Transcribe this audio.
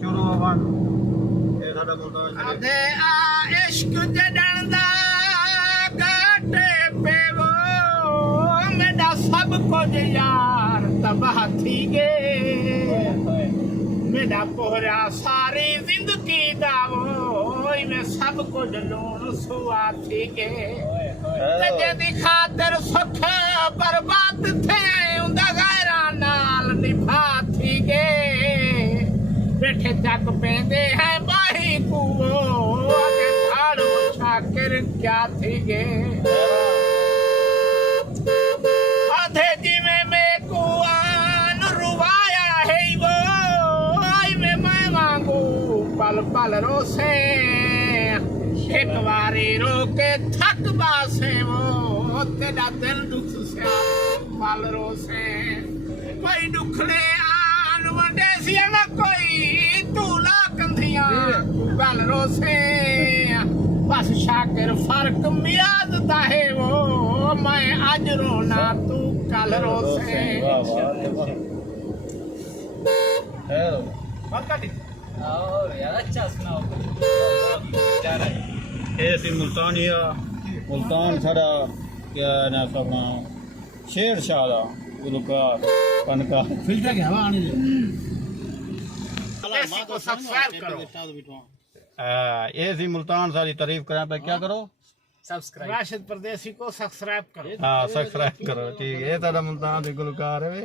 ਸ਼ੁਰੂ ਆਵਾਂ ਇਹ ਸਾਡਾ ਮੁਲਤਾਨ ਆਦੇ ਆ ਇਸ਼ਕ ਜੜਨ ਦਾ ਕਾਟੇ ਪੇਵੋ ਮੇਰਾ ਸਭ ਕੁਝ ਯਾਰ ਤਬਾਹ ਥੀ ਗੇ ਮੇਰਾ ਪੋਹਰਾ ਸਾਰੀ ਜ਼ਿੰਦਗੀ ਦਾ ਵੋਈ ਮੈਂ ਸਭ ਕੁਝ ਲੋਣ ਸੁਆ ਥੀ ਗੇ ਤੇ ਜਿਹਦੀ ਖਾਤਰ ਸੁੱਖ ਬਰਬਾਦ ਥੇ ਹੁੰਦਾ ਗੈਰਾਂ ਨਾਲ ਨਿਭਾ ਥੀ ਗੇ बैठे तक पेंदे हैं बाही कुओ आगे झाड़ू छाकर क्या थी गे आधे जिमे में कुआन रुवाया है वो आई में मैं मांगू पल पल रोसे एक बारी रोके थक बासे वो तेरा दिल दुख से पल रोसे कोई दुखड़े आन वंडे सी ना कोई तूला कंधियां गल रोसे बस शाकिर फर्क मियाद दा है वो मैं आज रोना तू कल रोसे यार अच्छा सुनाओ ਇਹ ਸੀ ਮੁਲਤਾਨੀਆ ਮੁਲਤਾਨ ਸਾਡਾ ਕਿਆ ਨਾ ਆਪਣਾ ਸ਼ੇਰ ਸ਼ਾਹ ਦਾ ਗੁਲਕਾਰ ਕਨਕਾ फिल्टर क्या हवा आने दे देसी को सब्सक्राइब करो ये सी मुल्तान सारी तारीफ करें पे क्या करो सब्सक्राइब राशिद परदेसी को सब्सक्राइब करो हाँ सब्सक्राइब करो ठीक है ये तारा मुल्तान दे गुलकार है